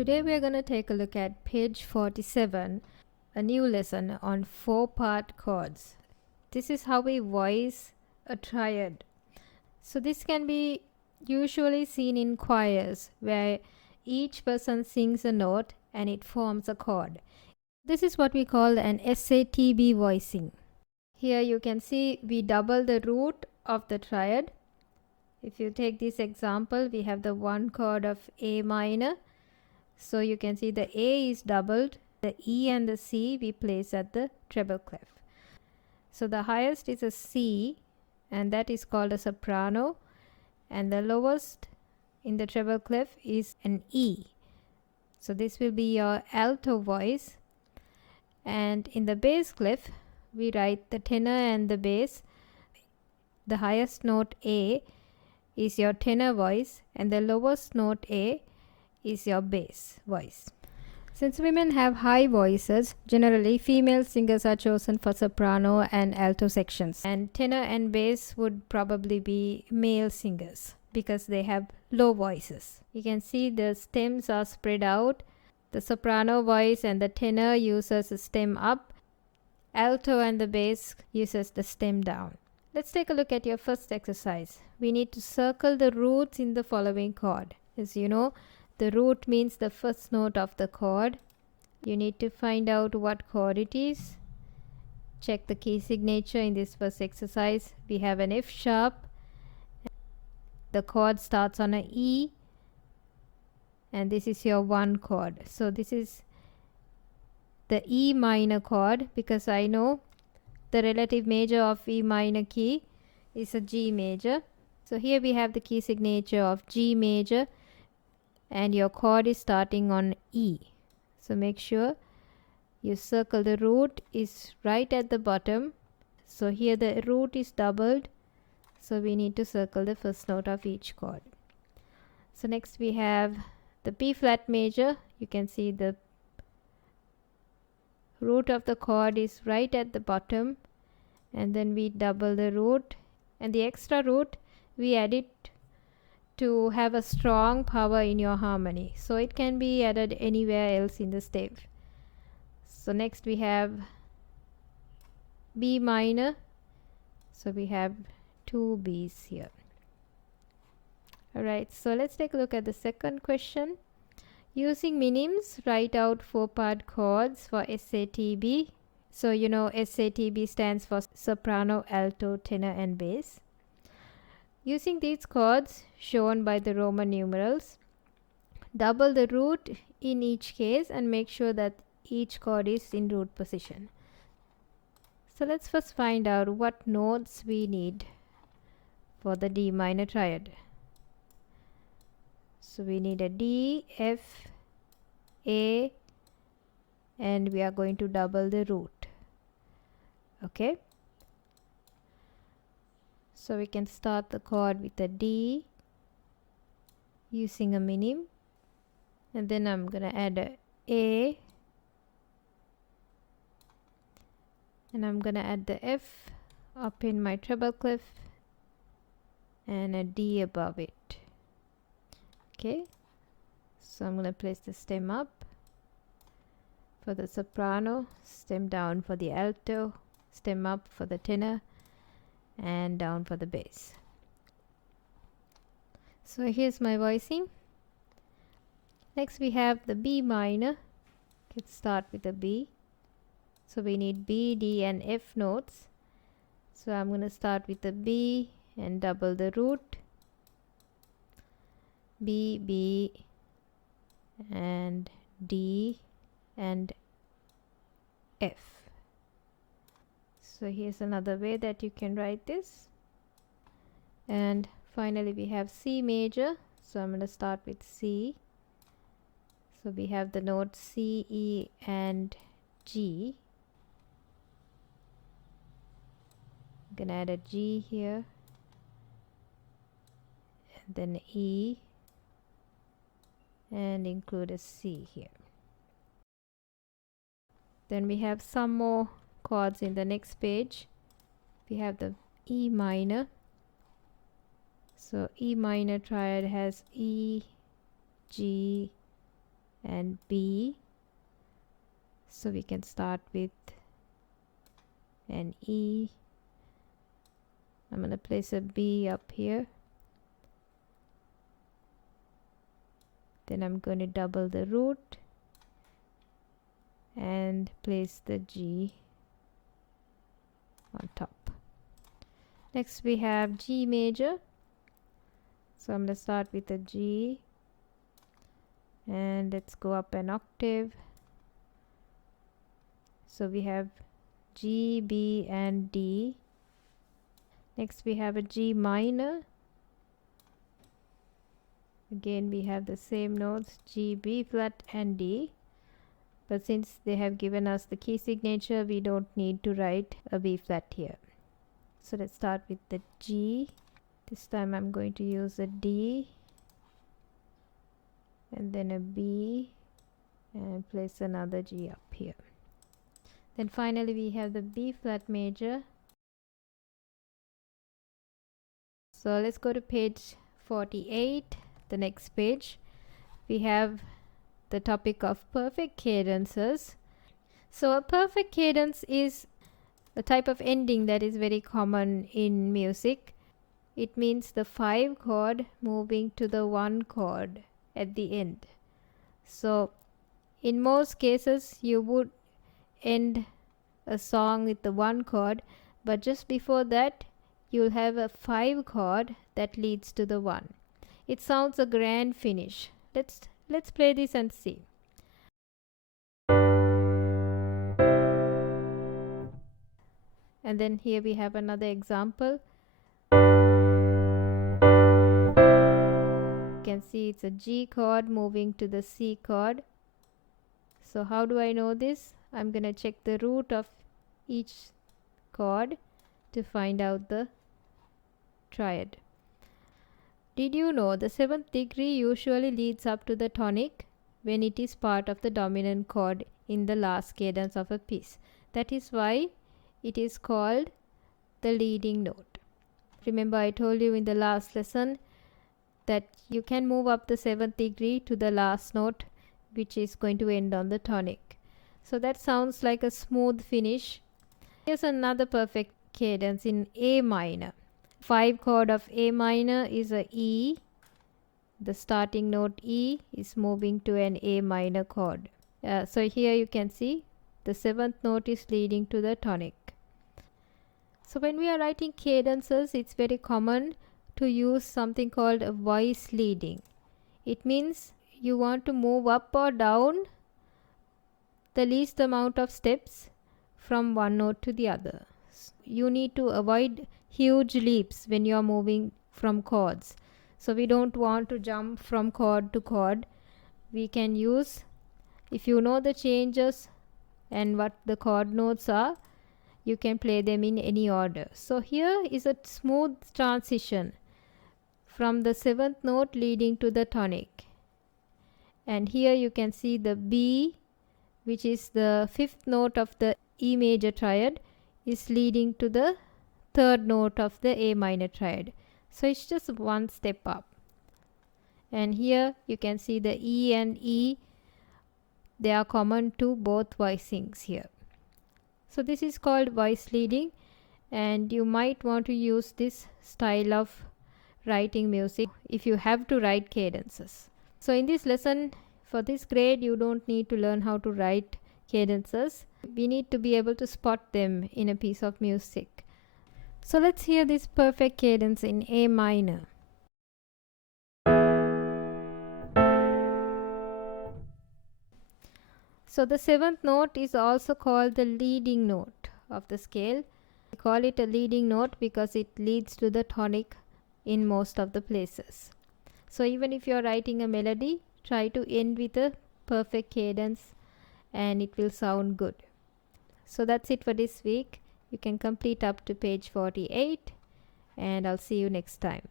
Today we are going to take a look at page 47, a new lesson on 4-part chords. This is how we voice a triad. So this can be usually seen in choirs where each person sings a note and it forms a chord. This is what we call an SATB voicing. Here you can see we double the root of the triad. If you take this example, we have the one chord of A minor. So you can see the A is doubled, the E and the C we place at the treble clef. So the highest is a C, and that is called a soprano, and the lowest in the treble clef is an E. So this will be your alto voice. And in the bass clef we write the tenor and the bass. The highest note A is your tenor voice, and the lowest note A is your bass voice. Since women have high voices, generally female singers are chosen for soprano and alto sections, and tenor and bass would probably be male singers because they have low voices. You can see the stems are spread out. The soprano voice and the tenor uses the stem up. Alto and the bass uses the stem down. Let's take a look at your first exercise. We need to circle the roots in the following chord. As you know, the root means the first note of the chord. You need to find out what chord it is. Check the key signature in this first exercise. We have an F sharp. The chord starts on a E, and this is your one chord. So this is the E minor chord, because I know the relative major of E minor key is a G major. So here we have the key signature of G major, and your chord is starting on E. So make sure you circle the root is right at the bottom. So here the root is doubled, so we need to circle the first note of each chord. So next we have the B flat major. You can see the root of the chord is right at the bottom, and then we double the root, and the extra root we add it to have a strong power in your harmony. So it can be added anywhere else in the stave. So next we have B minor. So we have two B's here. Alright, so let's take a look at the second question. Using minims, write out 4-part chords for SATB. So you know SATB stands for soprano, alto, tenor and bass. Using these chords shown by the Roman numerals, double the root in each case and make sure that each chord is in root position. So let's first find out what notes we need for the D minor triad. So we need a D, F, A, and we are going to double the root. Okay. So we can start the chord with a D using a minim, and then I'm going to add a, and I'm going to add the F up in my treble clef and a D above it. Okay, so I'm going to place the stem up for the soprano, stem down for the alto, stem up for the tenor, and down for the bass. So here's my voicing. Next we have the B minor. Let's start with the B. So we need B, D and F notes. So I'm going to start with the B and double the root. B, B and D and F. So here's another way that you can write this. And finally we have C major. So I'm going to start with C. So we have the notes C, E and G. I'm going to add a G here, and then E, and include a C here. Then we have some more chords in the next page. We have the E minor. So E minor triad has E, G, and B. So we can start with an E. I'm going to place a B up here. Then I'm going to double the root and place the G on top. Next we have G major. So I'm going to start with a G and let's go up an octave. So we have G, B and D. Next we have a G minor. Again we have the same notes G, B flat and D. But since they have given us the key signature, we don't need to write a B flat here. So let's start with the G. This time I'm going to use a D and then a B and place another G up here. Then finally we have the B flat major. So let's go to page 48, the next page. We have the topic of perfect cadences. So a perfect cadence is a type of ending that is very common in music. It means the 5 chord moving to the 1 chord at the end. So in most cases you would end a song with the 1 chord, but just before that you'll have a 5 chord that leads to the 1. It sounds a grand finish. Let's play this and see. And then here we have another example. You can see it's a G chord moving to the C chord. So how do I know this? I'm going to check the root of each chord to find out the triad. Did you know the 7th degree usually leads up to the tonic when it is part of the dominant chord in the last cadence of a piece? That is why it is called the leading note. Remember, I told you in the last lesson that you can move up the 7th degree to the last note, which is going to end on the tonic. So that sounds like a smooth finish. Here's another perfect cadence in A minor. 5 chord of A minor is a E. The starting note E is moving to an A minor chord. So here you can see the 7th note is leading to the tonic. So when we are writing cadences, it's very common to use something called a voice leading. It means you want to move up or down the least amount of steps from one note to the other. You need to avoid huge leaps when you are moving from chords. So we don't want to jump from chord to chord. We can use, if you know the changes and what the chord notes are, you can play them in any order. So here is a smooth transition from the 7th note leading to the tonic. And here you can see the B, which is the 5th note of the E major triad, is leading to the 3rd note of the A minor triad. So it's just one step up. And here you can see the E and E, they are common to both voicings here. So this is called voice leading, and you might want to use this style of writing music if you have to write cadences. So in this lesson, for this grade, you don't need to learn how to write cadences. We need to be able to spot them in a piece of music. So let's hear this perfect cadence in A minor. So the 7th note is also called the leading note of the scale. We call it a leading note because it leads to the tonic in most of the places. So even if you are writing a melody, try to end with a perfect cadence and it will sound good. So that's it for this week. You can complete up to page 48 and I'll see you next time.